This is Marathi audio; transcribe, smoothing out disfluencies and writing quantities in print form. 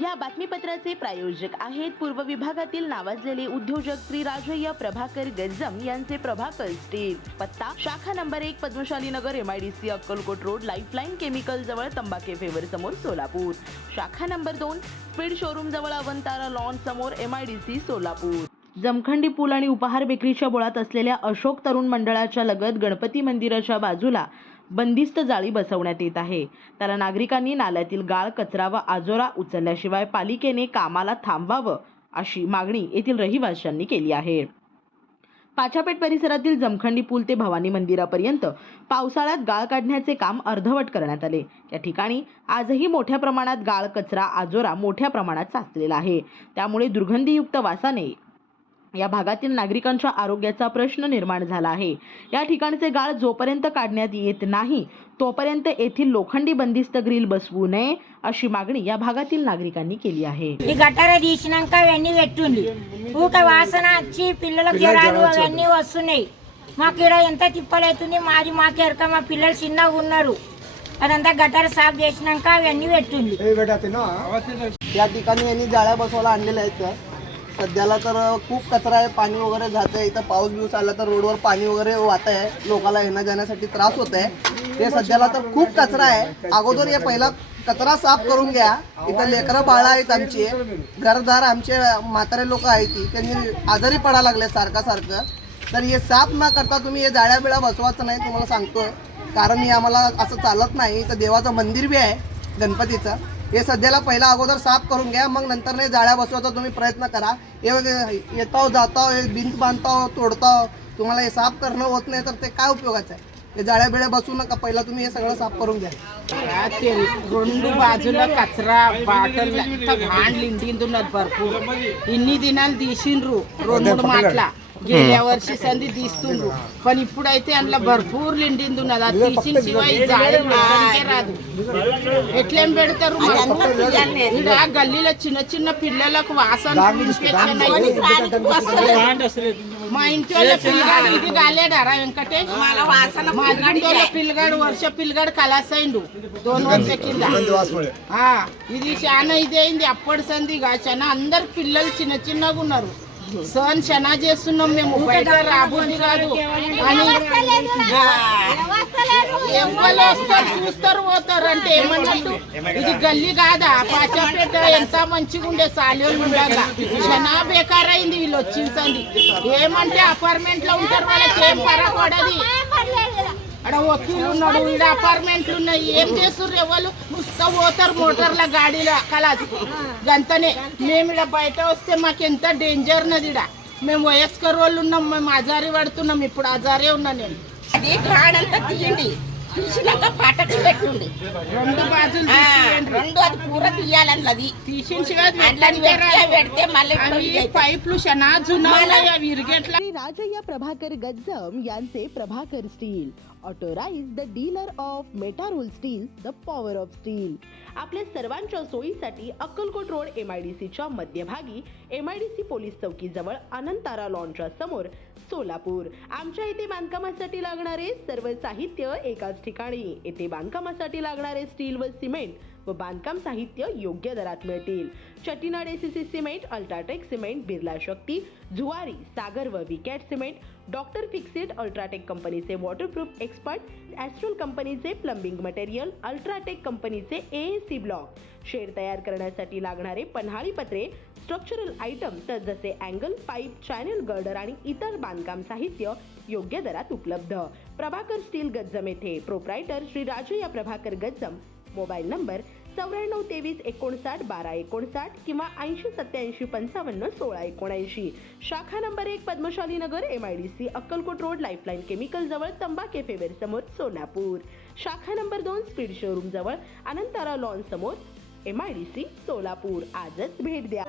या बातमीपत्राचे प्रायोजक आहेत पूर्व विभागातील नावाजलेले उद्योजक श्री राजय्य प्रभाकर गज्जम यांचे प्रभाकर स्टील। पत्ता शाखा नंबर 1 पद्मशाली नगर MIDC Akkalkot road lifeline chemical जवळ तंबाके फेवर समोर सोलापूर। शाखा नंबर 2 स्पीड शोरूम जवळ अवंतारा लॉन समोर MIDC सोलापूर। जमखंडी पूल आणि उपहार बेकरीच्या बोळात असलेल्या अशोक तरुण मंडळाच्या लगत गणपती मंदिराच्या बाजूला बंदिस्त जाळी बसवण्यात येत आहे। त्याला नागरिकांनी नाल्यातील गाळ कचरा व आजोरा उचलल्याशिवाय पालिकेने कामाला थांबवावं अशी मागणी येथील रहिवाशांनी केली आहे। पाछापेठ परिसरातील जमखंडी पूल ते भवानी मंदिरापर्यंत पावसाळ्यात गाळ काढण्याचे काम अर्धवट करण्यात आले। या ठिकाणी आजही मोठ्या प्रमाणात गाळ कचरा आजोरा मोठ्या प्रमाणात साचलेला आहे। त्यामुळे दुर्गंधीयुक्त वासाने या भागातील नागरिकांच्या आरोग्याचा प्रश्न निर्माण झाला आहे। या ठिकाणचे गाळ जोपर्यंत काढण्यात येत नाही तोपर्यंत येथील लोखंडी बंदिस्त ग्रिल बसवू नये अशी मागणी या भागातील नागरिकांनी केली आहे। ఈ గటార తీసినాక అవన్నీ పెట్టుంది ఊక వాసన వచ్చి పిల్లలకు జ్వరాలు అవన్నీ వస్తున్నాయి। మాకు ఇక్కడ ఎంత తిప్పలవుతుంది మాది మాకెరక మా పిల్లలు చిన్నగా ఉన్నారు। అదంతా గటార సాఫ్ చేసినాక అవన్నీ పెట్టుంది। या ठिकाणी यांनी जाळ्या बसवायला आणलेल्या आहेत। सध्याला तर खूप कचरा आहे, पाणी वगैरे जात आहे। इथं पाऊस बिऊस आला तर रोडवर पाणी वगैरे वाहत आहे, लोकांना येण्या जाण्यासाठी त्रास होत आहे। ते सध्याला तर खूप कचरा आहे। अगोदर हे पहिला कचरा साफ करून घ्या। इथं लेकरं बाळा आहेत, आमचे घरदार आमचे म्हातारे लोक आहेत, त्यांनी आजारी पडायला लागले सारखं। तर हे साफ न करता तुम्ही हे जाळ्या बिळा बसवायचं नाही, तुम्हाला सांगतो। कारण हे आम्हाला असं चालत नाही। इथं देवाचं मंदिर बी आहे गणपतीचं। हे सध्याला पहिला अगोदर साफ करून घ्या, मग नंतर नाही जाळ्या बसवायचा तुम्ही प्रयत्न करा। येताव जाताव भिंत बांधताव तोडताव, तुम्हाला हे साफ करणं होत नाही तर ते काय उपयोगाचं आहे? हे जाळ्या बिळ्या बसू नका, पहिला तुम्ही हे सगळं साफ करून घ्या। రెండు బాజుల కచరా బాటలు భాండ్లు నిండిందున్నది భర్పూర్। ఇన్ని దినాలు తీసిండ్రు రెండు మూడు మాటల गेल्या वर्षी संधी తీస్తుండ్రు, पण ఇప్పుడైతే అందులో భర్పూర్ నిండిందున్నది। అది తీసిన శివాయి జాలి పెట్టడానికే రాదు, ఎట్లేం పెడతారు? ఇక్కడ గల్లీలో చిన్న చిన్న పిల్లలకు వాసన ఇన్ఫెక్షన్ అయింది। మా ఇంటి వాళ్ళ పిల్లగాడు ఇది కాలేడారా వెంకటేష్? మా ఇంటి వాళ్ళ పిల్లగాడు వర్ష పిల్లగాడు కలాస్ అయిండు 2 वर्ष కింద। ఇది చాలా ఇదైంది అప్పటి సంధి చాలా అందరు పిల్లలు చిన్న చిన్నగా ఉన్నారు। సన్ శనా చేస్తున్నాం మేము, బయట రాబోది కాదు అని ఎవరు వస్తారు చూస్తారు పోతారు అంటే ఏమన్నట్టు? ఇది గల్లీ కాదా? పాచాపేట ఎంత మంచిగా ఉండే సాల్యోళ్ళు ఉండగా శనా బేకారైంది వీళ్ళు వచ్చింది। ఏమంటే అపార్ట్మెంట్ లో ఉంటారు, వాళ్ళకి ఏం పరపడది। అక్కడ వకీలు ఉన్నాడు, ఇక్కడ అపార్ట్మెంట్లు ఉన్నాయి, ఏం చేస్తుర్రు? ఎవరు ముస్తా పోతారు మోటార్ల గాడిలో కలాది గంతనే। మేము ఇక్కడ బయట వస్తే మాకు ఎంత డేంజర్ నది। ఇక్కడ మేము వయస్కర వాళ్ళు ఉన్నాం, మేము ఆజారి పడుతున్నాం, ఇప్పుడు ఆజారే ఉన్నా నేను। అది గాడంతా తీయండి, తీసినాక పాటకు పెట్టుండి రెండు బాజులు రెండు అది పూర తీయాలన్నది తీసించి పెడితే మళ్ళీ పైపులు శనా జున్నాయి అవి ఇరిగేట్లా। श्री राजय्य प्रभाकर गज्जम यांचे Prabhakar steel authorise the dealer of Metarol steel the power of steel. आपल्या सर्वांच्या सोयीसाठी अक्कलकोट रोड MIDCच्या मध्यभागी MIDC पोलीस चौकी जवळ अनंतारा लॉनच्या समोर सोलापूर। आमच्या इथे बांधकामासाठी लागणारे सर्व साहित्य एकाच ठिकाणी। येथे बांधकामासाठी लागणारे स्टील व सिमेंट व बांधकाम साहित्य योग्य दरात मिळतील। Chettinad ACC cement, UltraTech cement, Birla Shakti, Zuari, Sagar व Vicat cement, doctor Fixit UltraTech कंपनीचे वॉटरप्रूफ एक्सपर्ट, ॲस्ट्रोल कंपनीचे प्लंबिंग मटेरियल, अल्ट्राटेक कंपनीचे AAC ब्लॉक, शेड तयार करण्यासाठी लागणारे पन्हाळी पत्रे, स्ट्रक्चरल आयटम जसे अँगल, पाईप, चॅनल गर्डर आणि इतर बांधकाम साहित्य योग्य दरात उपलब्ध। प्रभाकर स्टील गज्जम येथे proprietor Shri Rajayya Prabhakar Gajjam. Mobile number 94 23 59 12 59 किंवा 80 87 55 16 79। शाखा नंबर 1 पद्मशाली नगर MIDC Akkalkot road lifeline chemical जवळ तंबाके फेवर समोर सोलापूर। शाखा नंबर 2 स्पीड शोरूम जवळ अनंतारा लॉन समोर MIDC सोलापूर। आजच भेट द्या।